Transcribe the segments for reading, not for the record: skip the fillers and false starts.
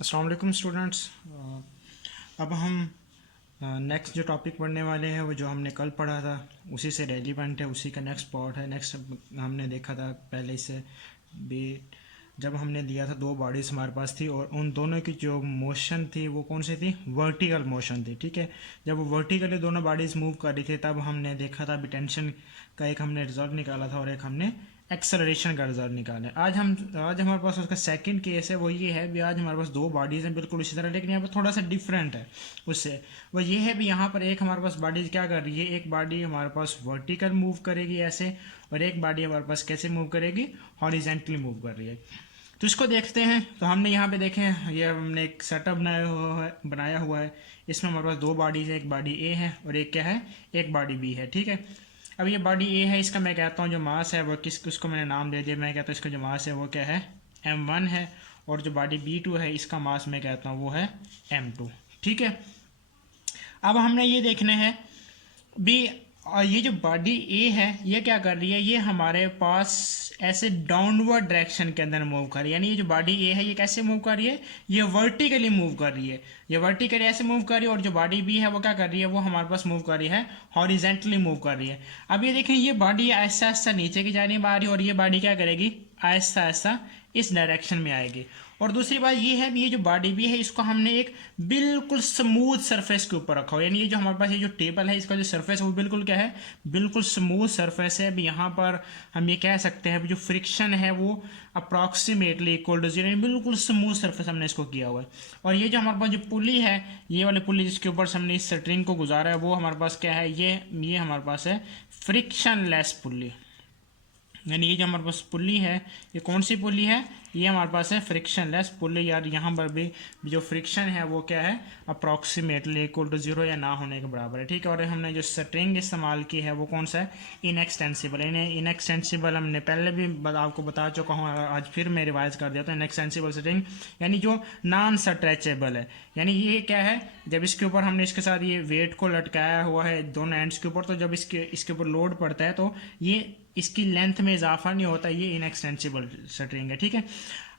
अस्सलाम वालेकुम स्टूडेंट्स। अब हम नेक्स्ट जो टॉपिक पढ़ने वाले हैं वो जो हमने कल पढ़ा था उसी से रेलिवेंट है, उसी का नेक्स्ट पार्ट है। नेक्स्ट हमने देखा था पहले से भी, जब हमने लिया था दो बॉडीज़ हमारे पास थी और उन दोनों की जो मोशन थी वो कौन सी थी, वर्टिकल मोशन थी। ठीक है, जब वो वर्टिकली दोनों बॉडीज़ मूव कर रही थी तब हमने देखा था अभी टेंशन का एक हमने रिजल्ट निकाला था और एक हमने एक्सेलरेशन का रिजल्ट निकाला है। आज हमारे पास उसका सेकंड केस है, वो ये है भी आज हमारे पास दो बॉडीज़ हैं बिल्कुल इसी तरह, लेकिन यहाँ पर थोड़ा सा डिफरेंट है उससे। वो ये है भी यहाँ पर एक हमारे पास बॉडी क्या कर रही है, एक बॉडी हमारे पास वर्टिकल मूव करेगी ऐसे, और एक बॉडी हमारे पास कैसे मूव करेगी, हॉरिजेंटली मूव कर रही है। तो इसको देखते हैं। तो हमने यहाँ पे देखें, ये हमने एक सेटअप बनाया हुआ है। इसमें हमारे पास दो बॉडीज़ है, एक बॉडी ए है और एक क्या है, एक बॉडी बी है। ठीक है, अब ये बॉडी ए है, इसका मैं कहता हूँ जो मास है वो उसको मैंने नाम दे दिया। मैं कहता हूँ इसका जो मास है वो क्या है, m1 है। और जो बॉडी B2 है इसका मास मैं कहता हूँ वो है m2। ठीक है, अब हमने ये देखना है भी, और ये जो बॉडी ए है ये क्या कर रही है, ये हमारे पास ऐसे डाउनवर्ड डायरेक्शन के अंदर मूव कर रही है। यानी ये जो बॉडी ए है ये कैसे मूव कर रही है, ये वर्टिकली मूव कर रही है, ये वर्टिकली ऐसे मूव कर रही है। और जो बॉडी बी है वो क्या कर रही है, वो हमारे पास मूव कर रही है, हॉरिजेंटली मूव कर रही है। अब ये देखें, ये बॉडी आहिस्ता आहिस्ता नीचे की जाने आ रही है और ये बॉडी क्या करेगी, आहिस्ता आहिस्ता इस डायरेक्शन में आएगी। और दूसरी बात ये है, ये जो बॉडी भी है इसको हमने एक बिल्कुल स्मूथ सरफेस के ऊपर रखा हो। यानी ये जो हमारे पास ये जो टेबल है इसका जो सरफेस है वो बिल्कुल क्या है, बिल्कुल स्मूथ सरफेस है। अभी यहाँ पर हम ये कह सकते हैं जो फ्रिक्शन है वो अप्रॉक्सीमेटली इक्वल टू जीरो, बिल्कुल स्मूथ सरफेस हमने इसको किया हुआ है। और ये जो हमारे पास जो पुली है, ये वाली पुली जिसके ऊपर हमने इस स्ट्रिंग को गुजारा है, वो हमारे पास क्या है, ये हमारे पास है फ्रिक्शन लेस पुली। यानी ये जो हमारे पास पुली है, ये कौन सी पुली है, ये हमारे पास है फ्रिक्शन लेस पुली। यार यहाँ पर भी जो फ्रिक्शन है वो क्या है, अप्रॉक्सीमेटली इक्वल टू जीरो या ना होने के बराबर है। ठीक है, और हमने जो स्ट्रिंग इस्तेमाल की है वो कौन सा है, इनएक्सटेंसिबल। इनएक्सटेंसिबल हमने पहले भी आपको बता चुका हूँ, आज फिर मैं रिवाइज कर दिया तो इनएक्सटेंसिबल स्ट्रिंग यानी जो नॉन स्ट्रेचेबल है। यानी ये क्या है, जब इसके ऊपर हमने इसके साथ ये वेट को लटकाया हुआ है दोनों एंड्स के ऊपर, तो जब इसके ऊपर लोड पड़ता है तो ये इसकी लेंथ में इजाफा नहीं होता, ये इनएक्सटेंसिबल स्ट्रिंग है। ठीक है,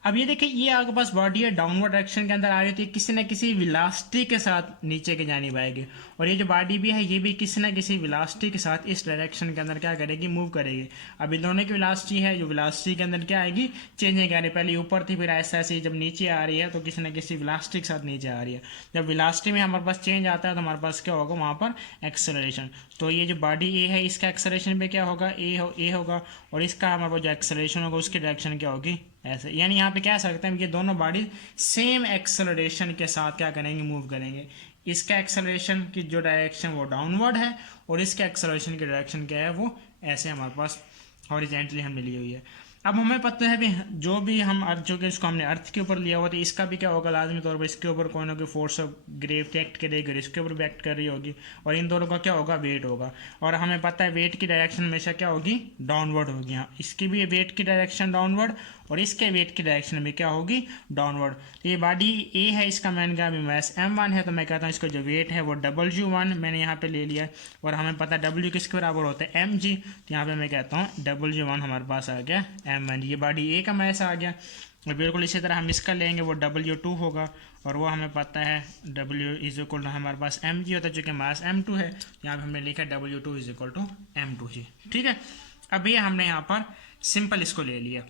अब ये देखिए, ये आपके पास बॉडी है डाउनवर्ड डायरेक्शन के अंदर आ रही थी, किसी न किसी वेलोसिटी के साथ नीचे की जानिब आएगी। और ये जो बॉडी भी है ये भी किसी न किसी वेलोसिटी के साथ इस डायरेक्शन के अंदर क्या करेगी, मूव करेगी। अब इन दोनों की वेलोसिटी है, जो वेलोसिटी के अंदर क्या आएगी, चेंज नहीं कर रही, पहले ऊपर थी फिर ऐसा ऐसे जब नीचे आ रही है तो किसी न किसी वेलोसिटी के साथ नीचे आ रही है। जब वेलोसिटी में हमारे पास चेंज आता है तो हमारे पास क्या होगा, वहाँ पर एक्सेलरेशन। तो ये जो बॉडी ए है इसका एक्सेलरेशन पे क्या होगा, ए होगा, और इसका हमारे पास जो एक्सेलरेशन होगा उसकी डायरेक्शन क्या होगी, ऐसे। यानी यहाँ पे कह सकते हैं कि दोनों बॉडी सेम एक्सेलरेशन के साथ क्या करेंगे, मूव करेंगे। इसका एक्सेलरेशन की जो डायरेक्शन वो डाउनवर्ड है और इसके एक्सेलरेशन की डायरेक्शन क्या है, वो ऐसे हमारे पास हॉरिजेंटली हमने ली हुई है। अब हमें पता है भी, जो भी हम अर्थ जो कि इसको हमने अर्थ के ऊपर लिया हुआ था, इसका भी क्या होगा, लाजमी तौर पर इसके ऊपर कोई ना कोई फोर्स ऑफ ग्रेविटी एक्ट करेगी, इसके ऊपर भी एक्ट कर रही होगी, और इन दोनों का क्या होगा, वेट होगा। और हमें पता है वेट की डायरेक्शन हमेशा क्या होगी, डाउनवर्ड होगी। हाँ, इसकी भी वेट की डायरेक्शन डाउनवर्ड और इसके वेट की डायरेक्शन में क्या होगी, डाउनवर्ड। तो ये बॉडी ए है, इसका मैंने कहा अभी मैस m1 है, तो मैं कहता हूँ इसका जो वेट है वो W1 मैंने यहाँ पे ले लिया है। और हमें पता है W किसके बराबर होता है, mg, तो यहाँ पे मैं कहता हूँ W1 हमारे पास आ गया m1। ये बॉडी ए का मैस आ गया। और बिल्कुल इसी तरह हम इसका लेंगे, वो W2 होगा, और वो हमें पता है W इज इक्वल टू हमारे पास mg होता है, चूँकि मास m2 है, यहाँ पे हमने लिखा W2 is equal to m2 जी। ठीक है, अब ये हमने यहाँ पर सिंपल इसको ले लिया।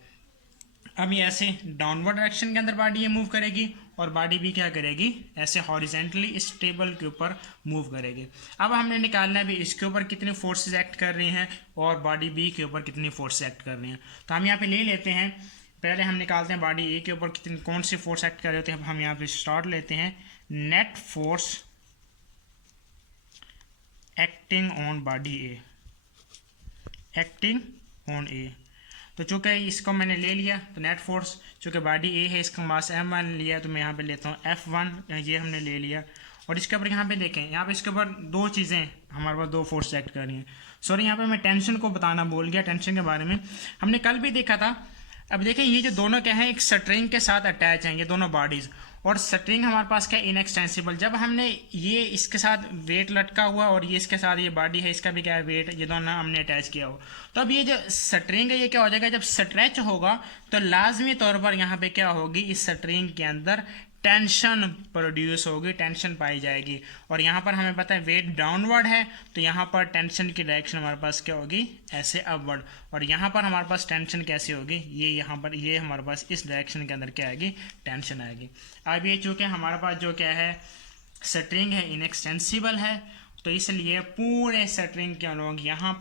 अब ये ऐसे डाउनवर्ड डायरेक्शन के अंदर बॉडी ये मूव करेगी और बॉडी भी क्या करेगी, ऐसे हॉरिजेंटली इस टेबल के ऊपर मूव करेगी। अब हमने निकालना है भी इसके ऊपर कितनी फोर्सेस एक्ट कर रही हैं और बॉडी बी के ऊपर कितनी फोर्स एक्ट कर रही हैं। तो हम यहाँ पे ले लेते हैं, पहले हम निकालते हैं बॉडी ए के ऊपर कितनी कौन सी फोर्स एक्ट कर रहे होते हैं। हम यहाँ पे स्टार्ट लेते हैं, net force acting on body A, acting on A. तो चूँकि इसको मैंने ले लिया तो नेट फोर्स, चूँकि बॉडी ए है इसका मास m1 लिया, तो मैं यहाँ पे लेता हूँ F1, ये हमने ले लिया। और इसके ऊपर यहाँ पे देखें, यहाँ पे इसके ऊपर दो चीज़ें हमारे पास, दो फोर्स एक्ट कर रही हैं। सॉरी, यहाँ पे मैं टेंशन को बताना भूल गया, टेंशन के बारे में हमने कल भी देखा था। अब देखें, ये जो दोनों क्या है, एक स्ट्रिंग के साथ अटैच हैं ये दोनों बॉडीज़, और स्ट्रिंग हमारे पास क्या, इनएक्सटेंसिबल। जब हमने ये इसके साथ वेट लटका हुआ और ये इसके साथ ये बॉडी है, इसका भी क्या है वेट, ये दोनों हमने अटैच किया हो, तो अब ये जो स्ट्रिंग है ये क्या हो जाएगा, जब स्ट्रेच होगा तो लाजमी तौर पर यहाँ पे क्या होगी, इस स्ट्रिंग के अंदर टेंशन प्रोड्यूस होगी, टेंशन पाई जाएगी। और यहाँ पर हमें पता है वेट डाउनवर्ड है, तो यहाँ पर टेंशन की डायरेक्शन हमारे पास क्या होगी, ऐसे अपवर्ड। और यहाँ पर हमारे पास टेंशन कैसी होगी, ये यहाँ पर ये हमारे पास इस डायरेक्शन के अंदर क्या आएगी, टेंशन आएगी। अब ये चूँकि हमारे पास जो क्या है स्ट्रिंग है इनएक्सटेंसिबल है, तो इसलिए पूरे स्ट्रिंग के लोग यहाँ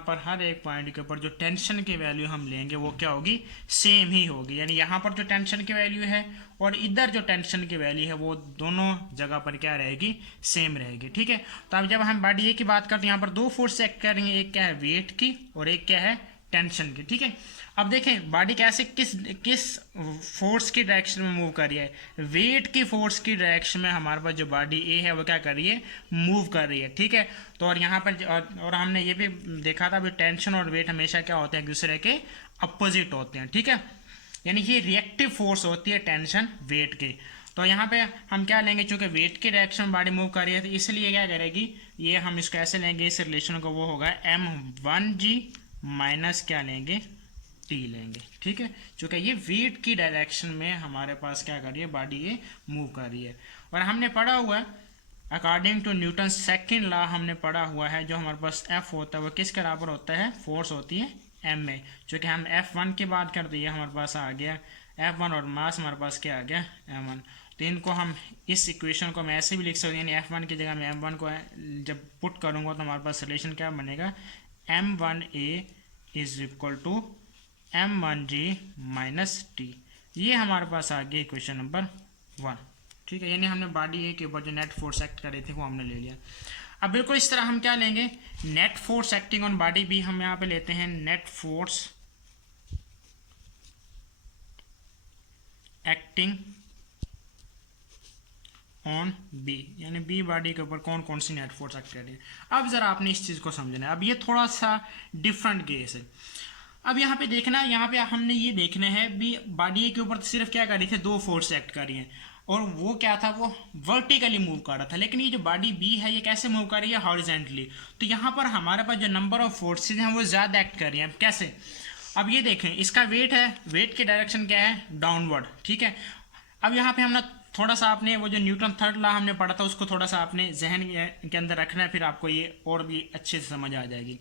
पर हर एक पॉइंट के ऊपर जो टेंशन की वैल्यू हम लेंगे वो क्या होगी, सेम ही होगी। यानी यहाँ पर जो टेंशन की वैल्यू है और इधर जो टेंशन की वैल्यू है वो दोनों जगह पर क्या रहेगी, सेम रहेगी। ठीक है, तो अब जब हम बॉडी ए की बात करते हैं, यहाँ पर दो फोर्स चेक करेंगे, एक क्या है वेट की और एक क्या है टेंशन की। ठीक है, अब देखें बॉडी कैसे किस फोर्स की डायरेक्शन में मूव कर रही है, वेट की फोर्स की डायरेक्शन में हमारे पास जो बॉडी ए है वो क्या कर रही है, मूव कर रही है। ठीक है, तो और यहाँ पर और हमने ये भी देखा था भी टेंशन और वेट हमेशा क्या होते हैं, एक दूसरे के अपोजिट होते हैं। ठीक है, यानी ये रिएक्टिव फोर्स होती है टेंशन वेट की। तो यहाँ पे हम क्या लेंगे, चूंकि वेट की डायरेक्शन में बॉडी मूव कर रही है तो इसलिए क्या करेगी, ये हम इसको ऐसे लेंगे, इस रिलेशन को, वो होगा m1g माइनस क्या लेंगे, टी लेंगे। ठीक है, चूंकि ये वेट की डायरेक्शन में हमारे पास क्या कर रही है, बॉडी ये मूव कर रही है। और हमने पढ़ा हुआ है according to Newton second law, हमने पढ़ा हुआ है जो हमारे पास F होता है वो किस के बराबर होता है, फोर्स होती है m में। चूँकि हम F1 की बात करते हैं, हमारे पास आ गया F1 और मास हमारे पास क्या आ गया, m1। तो इनको हम इस इक्वेशन को मैं ऐसे भी लिख सकते हैं, यानी F1 की जगह मैं m1 को जब पुट करूँगा तो हमारे पास रिलेशन क्या बनेगा, m1a is equal to m1g minus T. ये हमारे पास आ गया इक्वेशन नंबर 1। ठीक है, यानी हमने बॉडी ए के ऊपर जो नेट फोर्स एक्ट कर रहे थे वो हमने ले लिया। अब बिल्कुल इस तरह हम क्या लेंगे, net force acting on body B, हम यहाँ पे लेते हैं net force acting on B, यानी बी बॉडी के ऊपर कौन कौन सी नेट फोर्स एक्ट कर रही है। अब जरा आपने इस चीज़ को समझना है, अब ये थोड़ा सा डिफरेंट केस है। अब यहाँ पे देखना, यहाँ पे हमने ये देखना है भी बॉडी के ऊपर सिर्फ क्या कर रही थी, दो फोर्स एक्ट कर रही है, और वो क्या था, वो वर्टिकली मूव कर रहा था। लेकिन ये जो बॉडी बी है ये कैसे मूव कर रही है, हॉरिजेंटली। तो यहाँ पर हमारे पास जो नंबर ऑफ फोर्सेज हैं वो ज़्यादा एक्ट कर रही हैं। कैसे, अब ये देखें, इसका वेट है, वेट की डायरेक्शन क्या है, डाउनवर्ड। ठीक है, अब यहाँ पे हमने थोड़ा सा आपने वो जो न्यूटन थर्ड लॉ हमने पढ़ा था उसको थोड़ा सा आपने जहन के अंदर रखना है, फिर आपको ये और भी अच्छे से समझ आ जाएगी।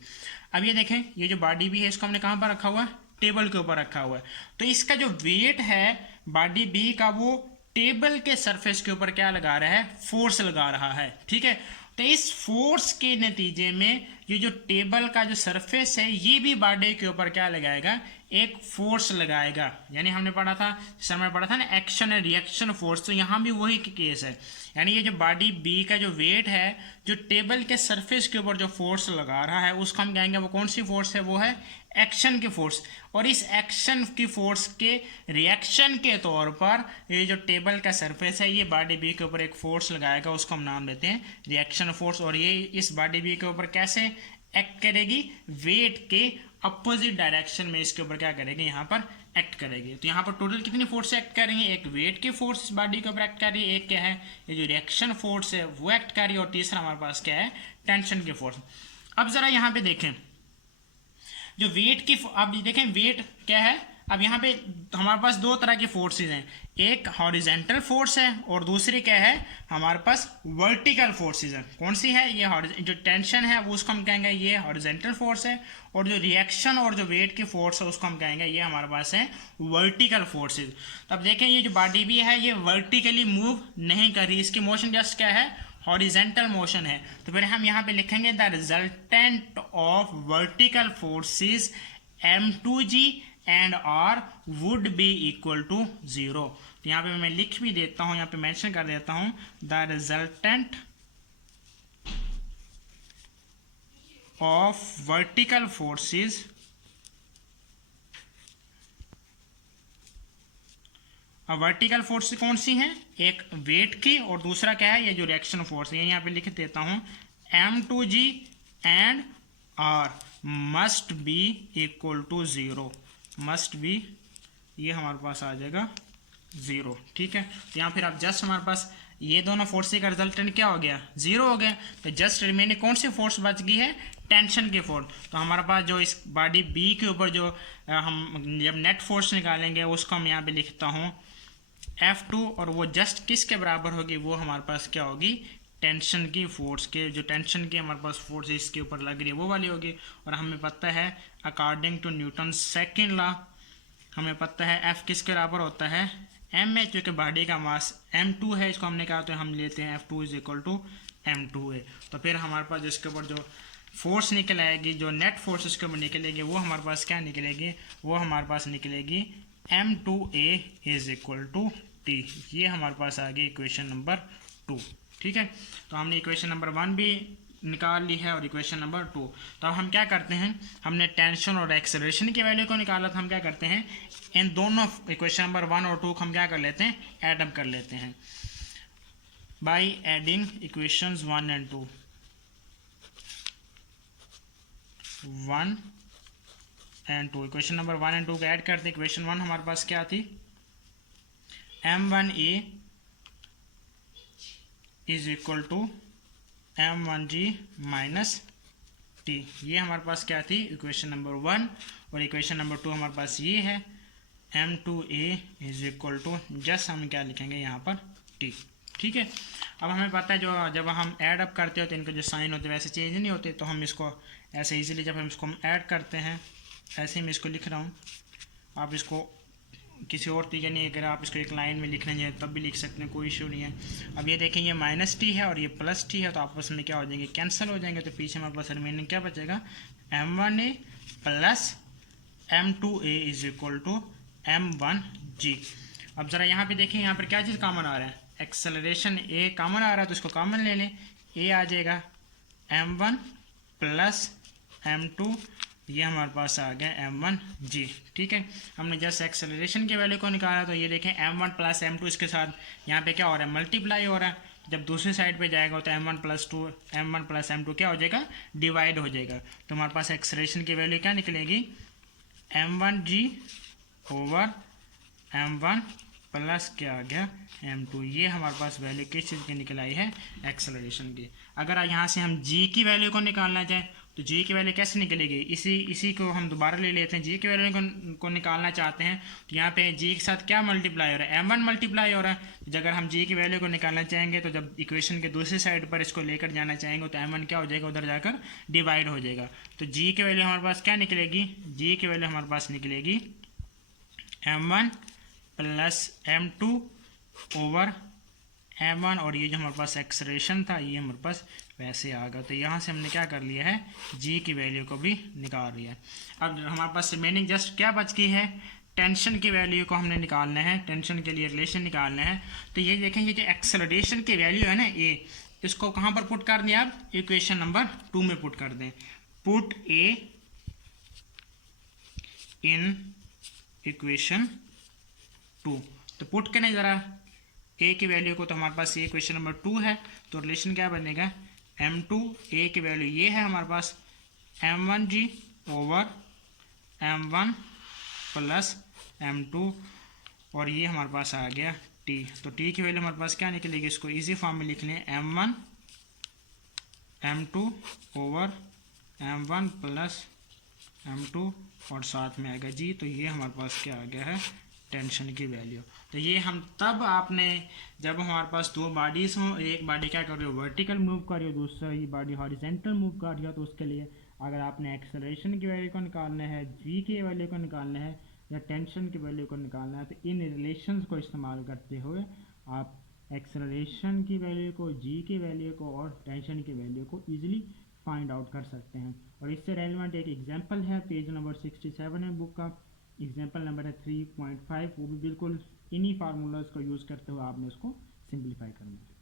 अब ये देखें, ये जो बॉडी बी है इसको हमने कहाँ पर रखा हुआ है, टेबल के ऊपर रखा हुआ है। तो इसका जो वेट है बॉडी बी का, वो टेबल के सरफेस के ऊपर क्या लगा रहा है, फोर्स लगा रहा है। ठीक है, तो इस फोर्स के नतीजे में ये जो टेबल का जो सरफेस है ये भी बॉडी के ऊपर क्या लगाएगा, एक फोर्स लगाएगा। यानी हमने पढ़ा था, सर में पढ़ा था ना, एक्शन एंड रिएक्शन फोर्स, तो यहाँ भी वही केस है। यानी ये जो बॉडी बी का जो वेट है, जो टेबल के सरफेस के ऊपर जो फोर्स लगा रहा है उसको हम कहेंगे वो कौन सी फोर्स है, वो है एक्शन की फोर्स। और इस एक्शन की फोर्स के रिएक्शन के तौर पर ये जो टेबल का सरफेस है ये बॉडी बी के ऊपर एक फोर्स लगाएगा, उसको हम नाम देते हैं रिएक्शन फोर्स। और ये इस बॉडी बी के ऊपर कैसे एक्ट करेगी, वेट के अपोजिट डायरेक्शन में इसके ऊपर क्या करेगी, यहाँ पर एक्ट करेगी। तो यहाँ पर टोटल कितनी फोर्स एक्ट कर रही है, एक वेट की फोर्स बॉडी के ऊपर एक्ट कर रही है, एक क्या है ये जो रिएक्शन फोर्स है वो एक्ट कर रही है, और तीसरा हमारे पास क्या है, टेंशन की फोर्स। अब जरा यहाँ पे देखें जो वेट की, अब देखें वेट क्या है, अब यहाँ पे हमारे पास दो तरह की फोर्सेज हैं, एक हॉरिजेंटल फोर्स है और दूसरी क्या है, हमारे पास वर्टिकल फोर्सेज है। कौन सी है, ये जो टेंशन है वो उसको हम कहेंगे ये हॉरिजेंटल फोर्स है, और जो रिएक्शन और जो वेट की फोर्स है उसको हम कहेंगे ये हमारे पास है वर्टिकल फोर्सेज। तो अब देखें ये जो बॉडी भी है ये वर्टिकली मूव नहीं कर रही, इसकी मोशन जस्ट क्या है, हॉरिजेंटल मोशन है। तो फिर हम यहाँ पे लिखेंगे the resultant of vertical forces m2g and r would be equal to 0। तो यहाँ पे मैं लिख भी देता हूँ, यहाँ पे मेंशन कर देता हूँ the resultant of vertical forces अब वर्टिकल फोर्स कौन सी हैं, एक वेट की और दूसरा क्या है, ये जो रिएक्शन फोर्स है। यहाँ पे लिख देता हूँ m2g and r must be equal to 0, must be ये हमारे पास आ जाएगा 0। ठीक है, तो यहाँ फिर आप जस्ट हमारे पास ये दोनों फोर्सेस का रिजल्टेंट क्या हो गया, 0 हो गया। तो जस्ट रिमेनिंग कौन सी फोर्स बच गई है, टेंशन की फोर्स। तो हमारे पास जो इस बॉडी बी के ऊपर जो हम जब नेट फोर्स निकालेंगे उसको हम यहाँ पे लिखता हूँ F2 और वो जस्ट किसके बराबर होगी, वो हमारे पास क्या होगी, टेंशन की फोर्स के, जो टेंशन की हमारे पास फोर्स इसके ऊपर लग रही है वो वाली होगी। और हमें पता है according to Newton second law हमें पता है F किसके बराबर होता है, m है, क्योंकि बॉडी का मास m2 है, इसको हमने कहा तो हम लेते हैं F2 is equal to m2a। तो फिर हमारे पास इसके ऊपर जो फोर्स निकल आएगी, जो नेट फोर्स इसके ऊपर निकलेगी, वो हमारे पास क्या निकलेगी, वो हमारे पास निकलेगी m2a is equal to t। ये हमारे पास आ गई इक्वेशन नंबर 2। ठीक है, तो हमने इक्वेशन नंबर 1 भी निकाल ली है और इक्वेशन नंबर 2। तो अब हम क्या करते हैं, हमने टेंशन और एक्सेलरेशन की वैल्यू को निकाला था, हम क्या करते हैं इन दोनों इक्वेशन नंबर 1 और 2 को हम क्या कर लेते हैं, ऐड अप कर लेते हैं by adding equations 1 and 2। 1 and 2 equation number 1 and 2 को ऐड करते हैं। इक्वेशन 1 हमारे पास क्या थी, m1a is equal to m1g minus T. ये हमारे पास क्या थी इक्वेशन नंबर 1। और इक्वेशन नंबर 2 हमारे पास ये है m2a is equal to, just हम क्या लिखेंगे यहाँ पर t। ठीक है, अब हमें पता है जो जब हम ऐड अप करते हो तो इनके जो साइन होते हैं वैसे चेंज नहीं होते, तो हम इसको ऐसे इजीली जब हम इसको ऐड करते हैं, ऐसे ही मैं इसको लिख रहा हूँ, आप इसको किसी और तरीके नहीं, अगर आप इसको एक लाइन में लिखना चाहिए तब भी लिख सकते हैं, कोई इशू नहीं है। अब ये देखें ये माइनस टी है और ये प्लस टी है, तो आपस में क्या हो जाएंगे, कैंसिल हो जाएंगे। तो पीछे हमारे पास रिमेनिंग क्या बचेगा, m1a plus m2a is equal to m1g। अब ज़रा यहाँ पे देखें, यहाँ पर क्या चीज़ कॉमन आ रहा है, एक्सेलरेशन a कॉमन आ रहा है, तो इसको कॉमन ले लें, a आ जाएगा m1 प्लस m2, ये हमारे पास आ गया m1g। ठीक है, हमने जस्ट एक्सेलरेशन की वैल्यू को निकाला, तो ये देखें m1 प्लस m2 इसके साथ यहाँ पे क्या हो रहा है, मल्टीप्लाई हो रहा है। जब दूसरी साइड पे जाएगा तो m1 प्लस m2 क्या हो जाएगा, डिवाइड हो जाएगा। तो हमारे पास एक्सेलरेशन की वैल्यू क्या निकलेगी, m1g ओवर m1 प्लस क्या आ गया m2। ये हमारे पास वैल्यू किस चीज़ की निकल आई है, एक्सेलरेशन की। अगर यहाँ से हम g की वैल्यू को निकालना चाहें तो जी की वैल्यू कैसे निकलेगी, इसी को हम दोबारा ले लेते हैं। जी की वैल्यू को निकालना चाहते हैं तो यहाँ पे जी के साथ क्या मल्टीप्लाई हो रहा है, m1 मल्टीप्लाई हो रहा है। तो अगर हम जी की वैल्यू को निकालना चाहेंगे तो जब इक्वेशन के दूसरी साइड पर इसको लेकर जाना चाहेंगे तो m1 क्या हो जाएगा, उधर जाकर डिवाइड हो जाएगा। तो जी की वैल्यू हमारे पास क्या निकलेगी, जी की वैल्यू हमारे पास निकलेगी m1 plus m2 over m1, और ये जो हमारे पास एक्सेलरेशन था ये हमारे पास वैसे आ गया। तो यहाँ से हमने क्या कर लिया है, g की वैल्यू को भी निकाल लिया है। अब हमारे पास रिमेनिंग जस्ट क्या बच गई है, टेंशन की वैल्यू को हमने निकालना है, टेंशन के लिए रिलेशन निकालना है। तो ये देखें, ये जो एक्सेलरेशन की वैल्यू है ना a, इसको कहाँ पर पुट कर दें, आप इक्वेशन नंबर 2 में पुट कर दें। पुट a इन इक्वेशन 2, तो पुट करें ज़रा a की वैल्यू को, तो हमारे पास ये क्वेश्चन नंबर 2 है, तो रिलेशन क्या बनेगा, m2 a की वैल्यू ये है हमारे पास m1g over m1 plus m2, और ये हमारे पास आ गया t। तो t की वैल्यू हमारे पास क्या निकलेगी, इसको इजी फॉर्म में लिख लें, m1 m2 over m1 plus m2 और साथ में आएगा g। तो ये हमारे पास क्या आ गया है, टेंशन की वैल्यू। तो ये हम तब आपने जब हमारे पास दो बॉडीज़ हों, एक बॉडी क्या कर रही हो वर्टिकल मूव कर रही हो, दूसरी बॉडी हॉरिजेंटल मूव कर रही हो, तो उसके लिए अगर आपने एक्सेलरेशन की वैल्यू को निकालना है, जी की वैल्यू को निकालना है या टेंशन की वैल्यू को निकालना है, तो इन रिलेशंस को इस्तेमाल करते हुए आप एक्सेलरेशन की वैल्यू को, जी की वैल्यू को और टेंशन की वैल्यू को ईजिली फाइंड आउट कर सकते हैं। और इससे रेलिवेंट एक एग्जाम्पल है, पेज नंबर 67 है बुक का, एग्जाम्पल नंबर है 3.5, वो भी बिल्कुल इन्हीं फार्मूलाज को यूज़ करते हुए आपने उसको सिंप्लीफाई करना है।